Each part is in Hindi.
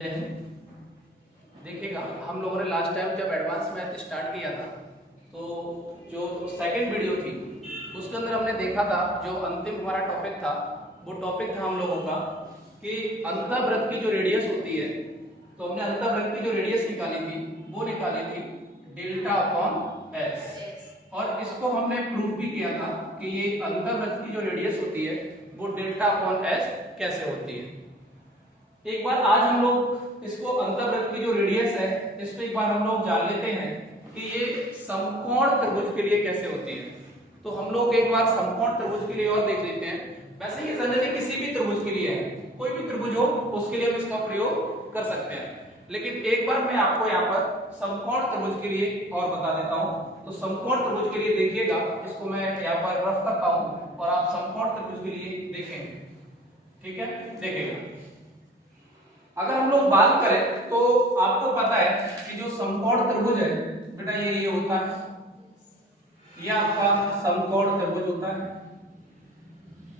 देखिएगा, हम लोगों ने लास्ट टाइम जब एडवांस मैथ स्टार्ट किया था तो जो सेकंड वीडियो थी उसके अंदर हमने देखा था, जो अंतिम हमारा टॉपिक था वो टॉपिक था हम लोगों का कि अंतःवृत्त की जो रेडियस होती है। तो हमने अंतःवृत्त की जो रेडियस निकाली थी वो निकाली थी डेल्टा अपॉन एस, और इसको हमने प्रूव भी किया था कि ये अंतःवृत्त की जो रेडियस होती है वो डेल्टा अपॉन एस कैसे होती है। एक बार आज हम लोग इसको अंतःवृत्त की जो रेडियस है इसको एक बार हम लोग जान लेते हैं कि ये समकोण त्रिभुज के लिए कैसे होती है। तो हम लोग एक बार समकोण त्रिभुज के लिए और देख लेते हैं। वैसे ये जनरली किसी भी त्रिभुज के लिए है, कोई भी त्रिभुज हो उसके लिए हम इसका प्रयोग कर सकते हैं, लेकिन एक बार मैं आपको यहाँ पर समकोण त्रिभुज के लिए और बता देता हूँ। तो समकोण त्रिभुज के लिए देखिएगा, इसको मैं यहाँ पर रफ करता हूँ और आप समकोण त्रिभुज के लिए देखेंगे। ठीक है, देखिएगा, अगर हम लोग बात करें तो आपको पता है कि जो समकोण त्रिभुज है बेटा ये होता है, ये आपका समकोण त्रिभुज होता है।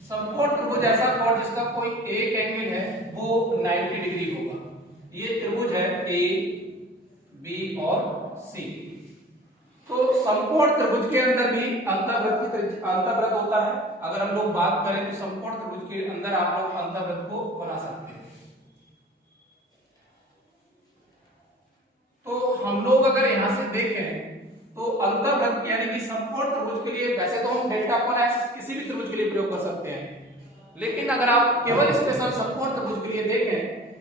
समकोण त्रिभुज ऐसा कोण जिसका कोई एक एंगल है वो 90 डिग्री होगा। ये त्रिभुज है ए, बी और सी। तो समकोण त्रिभुज के अंदर भी अंतःवृत्त होता है। अगर हम लोग बात करें तो समकोण त्रिभुज के अंदर आप लोग अंतःवृत्त को बना सकते हैं। तो हम लोग अगर यहां से देखें तो अंतःवृत्त यानी कि समकोण त्रिभुज के लिए वैसे तो हम डेल्टा अपॉन एस किसी भी त्रिभुज के लिए प्रयोग कर सकते हैं, लेकिन अगर आप केवल स्पेशल समकोण त्रिभुज के लिए देखें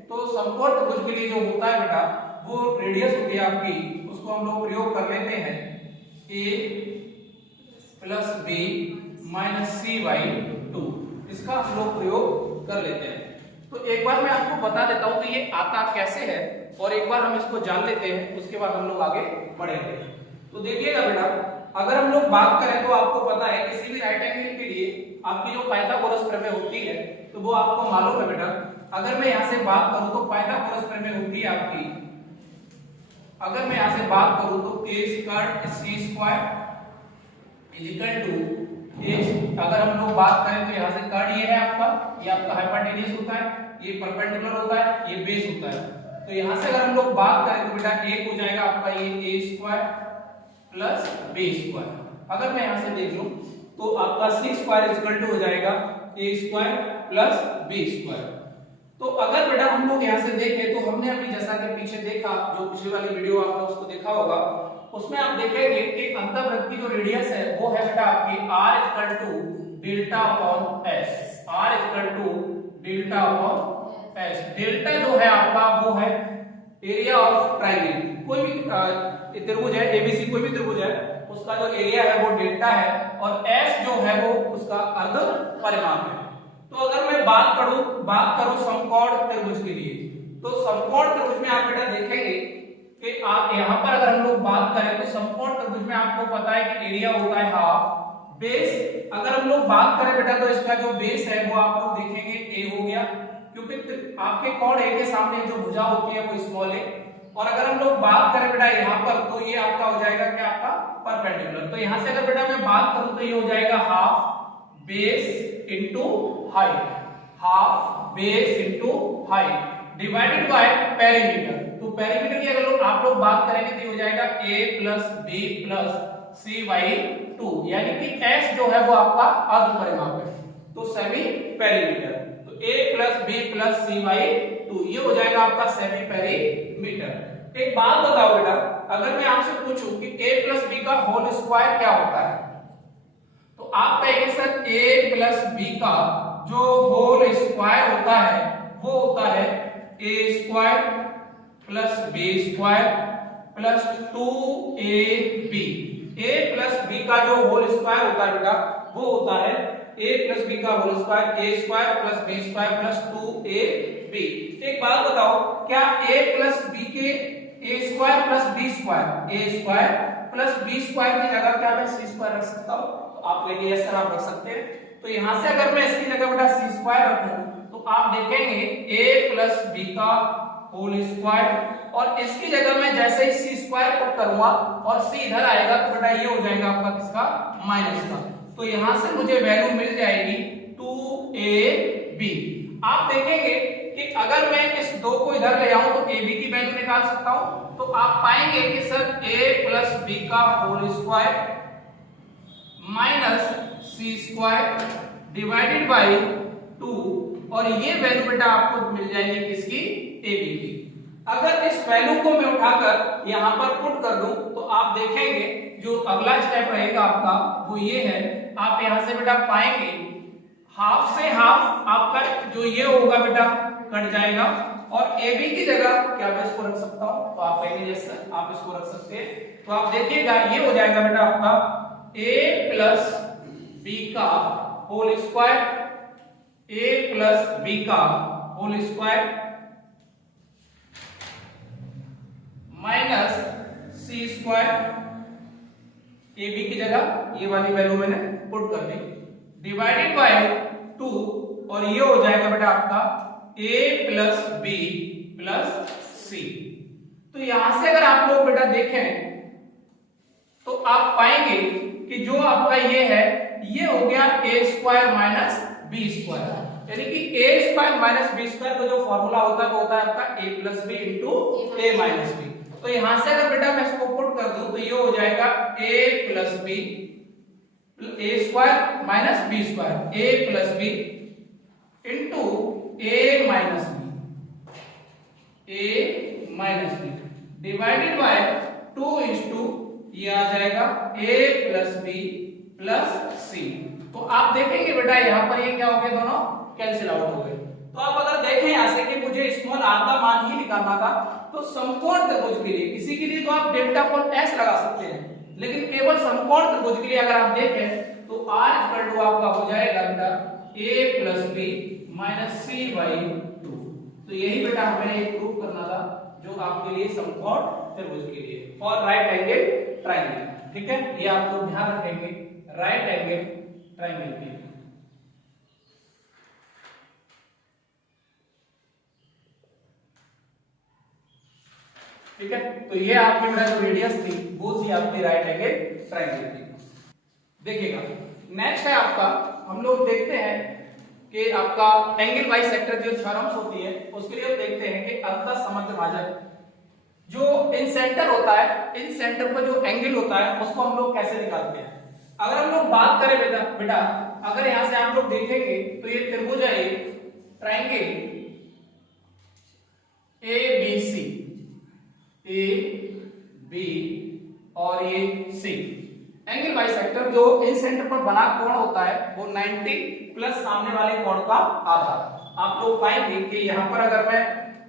तो समकोण त्रिभुज के लिए जो होता है बेटा वो रेडियस होती है आपकी, उसको हम लोग प्रयोग कर लेते हैं a plus b minus c by 2, इसका हम लोग प्रयोग कर लेते हैं। तो एक बार मैं आपको बता देता हूं कि ये आता कैसे है और एक बार हम इसको जान लेते हैं, उसके बाद हम लोग आगे बढ़ेंगे। तो देखिएगा बेटा, अगर हम लोग बात करें तो आपको पता है किसी भी राइट एंगल के लिए आपकी जो पाइथागोरस प्रमेय होती है तो वो आपको मालूम है बेटा। अगर मैं यहां से बात करूं तो पाइथागोरस प्रमेय होती है आपकी, अगर मैं यहां से बात करूं तो a square c square is equal to a। अगर हम लोग बात करें तो यहां से कर्ड ये है आपका, ये आपका हाइपोटेन्यूज होता है, ये परपेंडिकुलर होता है, ये बेस होता है। तो यहां से अगर हम लोग बात करें तो बेटा एक हो जाएगा आपका ये a square plus b square. अगर मैं यहां से देख लूं तो आपका c square is equal to हो जाएगा a square plus b square. तो अगर बेटा हम लोग यहां से देखें तो हमने अभी जैसा कि पीछे देखा, जो पिछली वाली वीडियो आपने उसको देखा होगा, उसमें आप देखेंगे कि अंतःवृत्त की जो रेडियस है वो है बेटा आपकी r equal to delta upon s। r equal to delta upon s। Delta जो है आपका वो है एरिया ऑफ ट्रायंगल। कोई भी त्रिभुज है एबीसी, कोई भी त्रिभुज है उसका जो एरिया है वो डेल्टा है और s जो है वो उसका अर्ध परिमाप है। तो अगर मैं बात करूं समकोण त्रिभुज के लिए, तो समकोण त्रिभुज में आप बेटा देखेंगे कि आप यहां पर अगर हम लोग बात करें तो समकोण त्रिभुज में आपको पता है कि एरिया होता है हाफ। बेस अगर हम लोग बात करें बेटा तो इसका जो बेस है वो आप लोग देखेंगे a हो गया, क्योंकि आपके कोण a के सामने जो भुजा होती है वो स्मॉल है। और अगर हम लोग बात करें बेटा यहां पर तो ये आपका हो जाएगा क्या, आपका परपेंडिकुलर। तो यहां से अगर बेटा मैं बात करूं तो ये हो जाएगा half base into height, half base into height divided by perimeter. तो पेरीमीटर की अगर आप लोग बात करेंगे तो ये हो जाएगा a plus b plus c by 2, यानी कि s जो है वो आपका अर्ध परिमाप है, तो सेमी पेरीमीटर। तो a plus b plus c by 2 ये हो जाएगा आपका सेमी पेरीमीटर। एक बात बताओ बेटा, अगर मैं आपसे पूछूं कि a प्लस b का होल स्क्वायर क्या होता है, तो आप कहेंगे सर a प्लस b का जो होल स्क्वायर होता है वो होता है a square plus b square plus 2ab। a plus b का जो होल स्क्वायर होता है बेटा वो होता है a प्लस b का whole square a square plus b square plus 2ab। एक बात बताओ, क्या a प्लस b के a square plus b square, a square plus b square की जगह क्या मैं c स्क्वायर रख सकता हूं? तो आप कहेंगे यस सर आप रख सकते हैं। तो यहां से अगर मैं इसकी जगह बेटा c स्क्वायर रखूं तो आप देखेंगे a प्लस b का होल स्क्वायर, और इसकी जगह मैं जैसे ही c स्क्वायर पुट करूंगा और c इधर आएगा तो बेटा ये हो जाएगा आपका किसका, माइनस का। तो यहां से मुझे वैल्यू मिल जाएगी 2ab। आप देखेंगे कि अगर मैं इस 2 को इधर ले आऊं तो AB की वैल्यू निकाल सकता हूं। तो आप पाएंगे कि सर A प्लस B का whole square minus C square divided by 2, और ये वैल्यू बेटा आपको मिल जाएगी किसकी, AB की। अगर इस वैल्यू को मैं उठाकर यहां पर पुट कर दूं तो आप देखेंगे जो अगला स्टेप रहेगा आपका वो ये है, आप यहां से बेटा पाएंगे हाफ से हाफ आपका जो ये होगा बेटा कट जाएगा, और AB की जगह क्या मैं इसको रख सकता हूं, तो आप कहेंगे यस सर आप इसको रख सकते हैं। तो आप देखिएगा ये हो जाएगा बेटा आपका A प्लस B का whole square, A plus B का whole square minus C square, AB की जगह ये वाली वैल्यू मैंने पुट कर दी, डिवाइडेड बाय 2, और ये हो जाएगा बेटा आपका A plus B plus C। तो यहां से अगर आप लोग बेटा देखें तो आप पाएंगे कि जो आपका ये है ये हो गया A square minus B square, यानी कि A square minus B square का जो फॉर्मूला होता है वो होता है आपका A plus B into A minus B। तो यहां से अगर बेटा मैं इसको पुट कर दूं तो ये हो जाएगा A plus B, A square minus B square, A plus B into A minus B divided by 2 into ये आ जाएगा A plus B plus C। तो आप देखेंगे बेटा यहाँ पर ये क्या हो गया, दोनों कैंसिल आउट हो गए। तो आप अगर देखें यहाँ से कि मुझे स्मॉल r का मान ही निकालना था, तो समकोण त्रिभुज के लिए, किसी के लिए तो आप डेल्टा कोण s लगा सकते हैं, लेकिन केवल समकोण त्रिभुज के लिए अगर आप देखें तो r इक्वल टू आपका हो जाएगा बेटा A plus B minus C by 2। तो यही बेटा हमें एक प्रूफ करना था जो आपके लिए समकोण त्रिभुज के लिए, फॉर राइट एंगल ट्रायंगल। ठीक है, ये आप लोग ध्यान रखेंगे राइट एंगल ट्रायंगल के लिए। ठीक है, तो ये आपकी बेटा जो रेडियस थी वो थी आपकी राइट एंगल ट्रायंगल की। देखिएगा नेक्स्ट है आपका, हम लोग देखते हैं कि आपका एंगल बाइसेक्टर जो थ्योरम्स होती है उसके लिए हम देखते हैं कि अंतः समद्विभाजक जो इन सेंटर होता है, इन सेंटर पर जो एंगल होता है उसको हम लोग कैसे निकालते हैं। अगर हम लोग बात करें बेटा अगर यहां से आप लोग देखेंगे तो ये त्रिभुज है एक ट्रायंगल ABC, A B और ये C। एंगल बाइसेक्टर जो इन सेंटर पर बना कोण होता है वो 90 प्लस सामने वाले कोण का आधा। आप लोग पाएंगे कि यहाँ पर अगर मैं,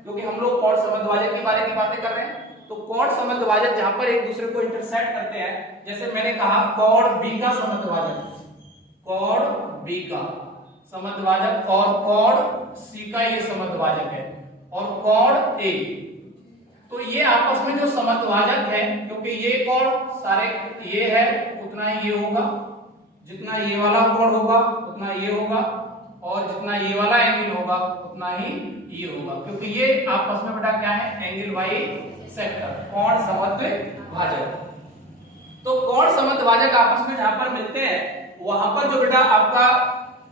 क्योंकि हम लोग कोण समद्विभाजक के बारे में बातें कर रहे हैं, तो कोण समद्विभाजक जहां पर एक दूसरे को इंटरसेक्ट करते हैं, जैसे मैंने कहा कोण B का समद्विभाजक, कोण B का समद्विभाजक और कोण C का ये समद्विभाजक है, और कोण A, तो ये आपस में जो समद्विभाजक है, क्योंकि ये कोण सारे ये है उतना ही ये होगा, जितना ये वाला कोण होगा उतना ये होगा, और जितना ये वाला एंगल होगा उतना ही ये होगा, क्योंकि ये आपस में बेटा क्या है, एंगल बाइसेक्टर, कोण समद्विभाजक। तो कोण समद्विभाजक आपस में जहां पर मिलते हैं वहां पर जो बेटा आपका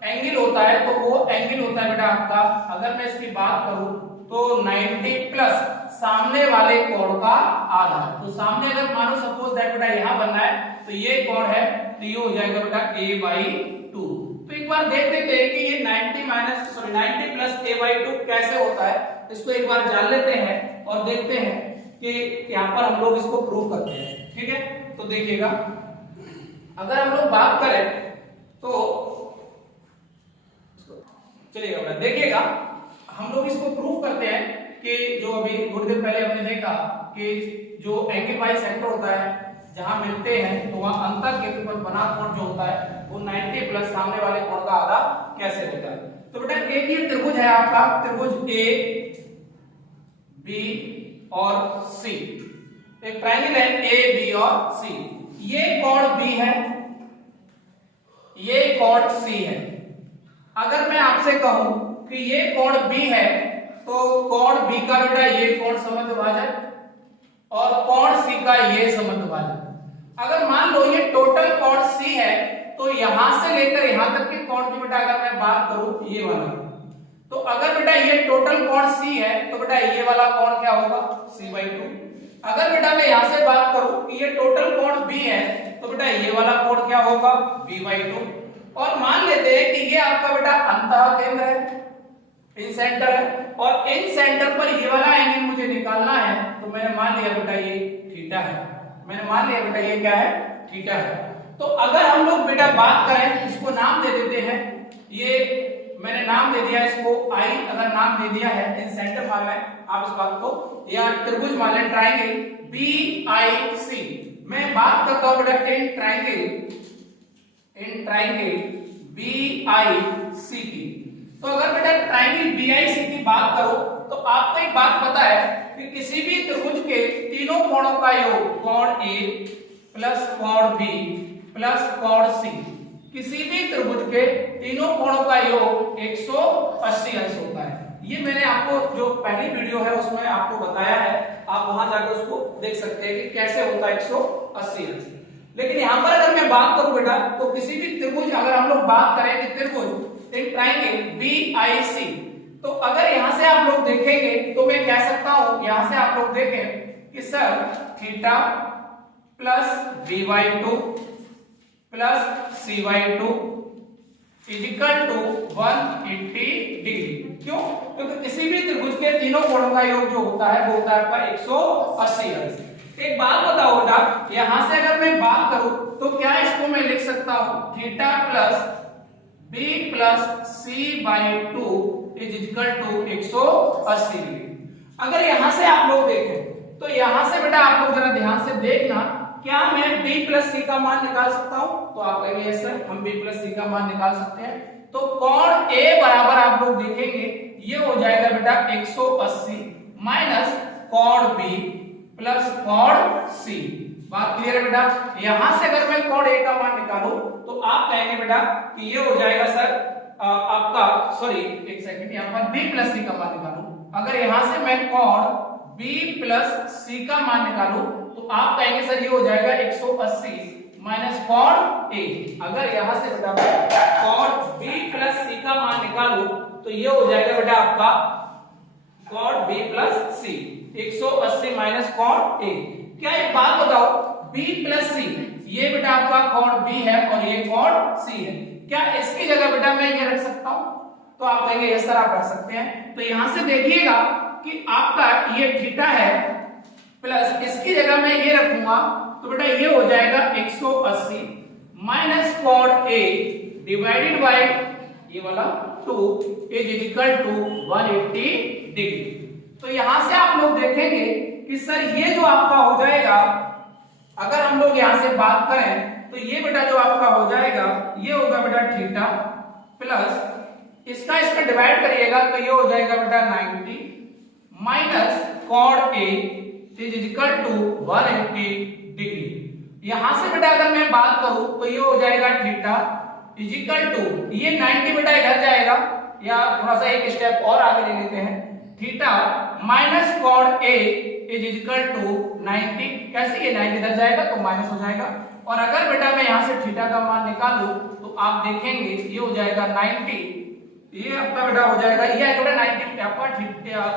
एंगल होता है तो वो एंगल होता है बेटा आपका, अगर मैं इसकी बात करूं तो 90 प्लस सामने वाले कोण का आधा। तो सामने अगर मानो सपोज दैट बेटा यहां बनना है तो ये कोण है, तो ये हो जाएगा बेटा A बाई 2। तो एक बार देख लेते हैं कि ये 90 प्लस A बाई 2 कैसे होता है, इसको एक बार जान लेते हैं और देखते हैं कि यहाँ पर हम लोग इसको प्रूव करते हैं। ठीक है, तो देखिएगा अगर हम लोग बात करें तो चलिएगा बेटा, देखिएगा हम लोग इसको प्रूव करते हैं कि जो अभी थोड़ी देर पहले हमने देखा कि जो एंगल बाइसेक्टर होता है जहां मिलते हैं तो वहां अंतर केंद्र पर बना कोण जो होता है वो 90 प्लस सामने वाले कोण का आधा कैसे होता है। तो बेटा एक ये त्रिभुज है आपका, त्रिभुज A B और C, एक ट्रायंगल है A B और C। ये कोण B है, ये कोण C है। अगर मैं आपसे कहूं कि ये कोण B है तो कोण B का बेटा ये कोण समद्विभाजक और कोण C का ये समद्विभाजक। अगर मान लो ये टोटल कोण C है तो यहां से लेकर यहां तक के कोण की बेटा अगर मैं बात करूं ये वाला, तो अगर बेटा ये टोटल कोण C है तो बेटा ये वाला कोण क्या होगा C/2। अगर बेटा मैं यहां से बात करूं कि ये टोटल कोण B है तो बेटा ये वाला कोण क्या होगा B/2। और मान लेते हैं कि ये आपका बेटा अंतः केंद्र है, इन सेंटर है, और इन सेंटर पर ये वाला एंगल मुझे निकालना है, तो मैंने मान लिया बेटा ये थीटा है, मैंने मान लिया बेटा ये क्या है थीटा है। तो अगर हम लोग बेटा बात करें, इसको नाम दे देते हैं, ये मैंने नाम दे दिया इसको I, अगर नाम दे दिया है, इन सेंटर मान लें आप इस बात को, या त्रिभुज मान लें ट्राइंगल BIC। मैं बात करता हूं बेटा इन ट्राइंगल BIC की। तो अगर बेटा ट्राइंगल BIC की बात करो तो आपको एक बात पता है कि किसी भी त्रिभुज के तीनों कोणों का योग कोण A प्लस कोण B प्लस कोण C, किसी भी त्रिभुज के तीनों कोणों का योग 180 अंश होता है। ये मैंने आपको जो पहली वीडियो है उसमें आपको बताया है, आप वहां जाकर उसको देख सकते हैं कि कैसे होता है 180 अंश। लेकिन यहां पर अगर मैं बात करूं बेटा तो किसी भी त्रिभुज, अगर हम लोग बात करें कि त्रिभुज एक ट्राइंगल BIC, तो अगर यहां से आप लोग देखेंगे तो मैं कह सकता हूं, यहां से आप लोग देखें कि sir theta plus B/2 plus C/2 is equal to 180 degree. क्यों? क्योंकि किसी भी त्रिभुज के तीनों कोणों का योग जो होता है वो होता है आपका 180 अंश। एक बात बताओ बेटा, यहां से अगर मैं बात करूं तो क्या इसको मैं लिख सकता हूं theta plus B plus C/2 is equal to 180 degree. अगर यहां से आप लोग देखें तो यहां से बेटा आप लोग जरा ध्यान से देखना, क्या मैं B प्लस C का मान निकाल सकता हूं? तो आप कहेंगे यस सर, हम B प्लस C का मान निकाल सकते हैं। तो कोण A बराबर आप लोग देखेंगे ये हो जाएगा बेटा 180 माइनस कोण B प्लस कोण C। बात क्लियर है बेटा? यहां से अगर मैं कोण A का मान निकालूं तो आप कहेंगे बेटा कि ये हो जाएगा सर आपका, सॉरी एक सेकंड, यहां पर B प्लस C का मान निकालूं। अगर यहां से मैं कोण B प्लस C का मान निकालूं तो आप कहेंगे सर ये हो जाएगा 180 माइनस कोण A। अगर यहां से बेटा कोण B प्लस C का मान निकालूं तो ये हो जाएगा बेटा आपका कोण B प्लस C, 180 माइनस कोण A। क्या एक बात बताओ, B प्लस C ये बेटा आपका कोण B है और ये कोण C है, क्या इसकी जगह बेटा मैं ये रख सकता हूं? तो आप कहेंगे यस सर आप रख सकते हैं। तो यहां से देखिएगा कि आपका ये थीटा है प्लस इसकी जगह मैं ये रखूंगा तो बेटा ये हो जाएगा 180 माइनस कोण A डिवाइडेड बाय ये वाला 2 इज इक्वल टू 180 डिग्री। तो यहां से आप लोग देखेंगे कि सर ये जो आपका हो जाएगा, अगर हम लोग यहां से बात करें तो ये बेटा जो आपका हो जाएगा ये होगा बेटा थीटा प्लस इसका इसमें डिवाइड करिएगा तो ये हो जाएगा बेटा 90 माइनस कोण A is equal to 180 degree. यहां से बेटा अगर मैं बात करूं तो ये हो जाएगा थीटा इज इक्वल टू, ये 90 बेटा इधर जाएगा, या थोड़ा सा एक स्टेप और आगे ले लेते हैं, थीटा माइनस कोण A इज इक्वल टू 90। कैसे? ये 90 इधर जाएगा तो माइनस हो जाएगा, और अगर बेटा मैं यहां से थीटा का मान निकालूं तो आप देखेंगे ये हो जाएगा 90, ये आपका बेटा हो जाएगा, ये आएगा बेटा 90 आपका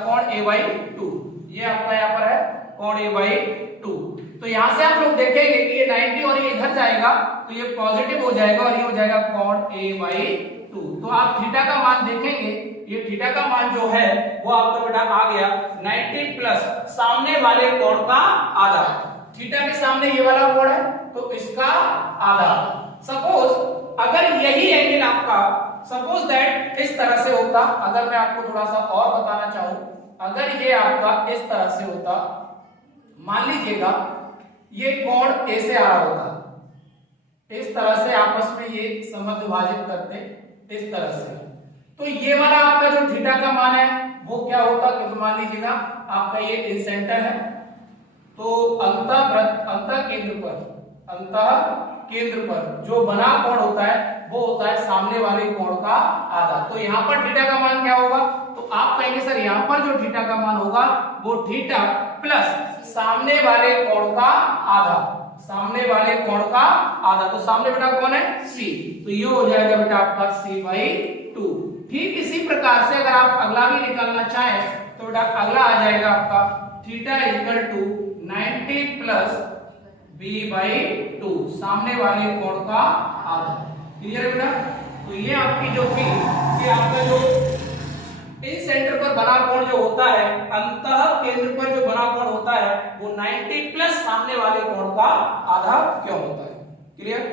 कोण A/2, ये आपका यहाँ पर है कोण A/2। तो यहां से आप लोग देखेंगे कि ये 90 और ये इधर जाएगा तो ये पॉजिटिव हो जाएगा और ये हो जाएगा कोण A/2। तो आप थीटा का मान देखेंगे, ये थीटा का मान जो है वो आपका बेटा आ गया 90 प्लस सामने वाले कोण का आधा। थीटा के सामने ये वाला कोण है तो इसका आधा। सपोज अगर यही एंगल आपका, सपोज दैट इस तरह से होता, अगर मैं आपको थोड़ा सा और बताना चाहूं, अगर ये आपका इस तरह से होता, मान लीजिएगा ये कोण A से आ रहा होता, इस तरह से आपस में ये समद्विभाजित विभाजित करते इस तरह से, तो ये वाला आपका जो थीटा का मान है वो क्या होता? क्योंकि मान लीजिएगा आपका ये इन सेंटर है तो अंतः केंद्र पर जो बना कोण होता है वो होता है सामने वाले कोण का आधा। तो यहाँ पर थीटा का मान क्या होगा? तो आप कहेंगे सर यहाँ पर जो थीटा का मान होगा वो थीटा प्लस सामने वाले कोण का आधा, सामने वाले कोण का आधा। तो सामने बेटा कौन है? C, तो ये हो जाएगा बेटा आपका C/2। 2। ठीक इसी प्रकार से अगर आप अगला भी निकालना चाहें तो बेटा अगला आ जाएगा आपका theta equal to 90 plus b/2, सामने वाले कोण का आधा। क्लियर है बेटा? तो ये आपकी जो थी कि आपका जो इन सेंटर पर बना कोण जो होता है, अंतः केंद्र पर जो बना कोण होता है वो 90 प्लस सामने वाले कोण का आधा क्यों होता है। क्लियर?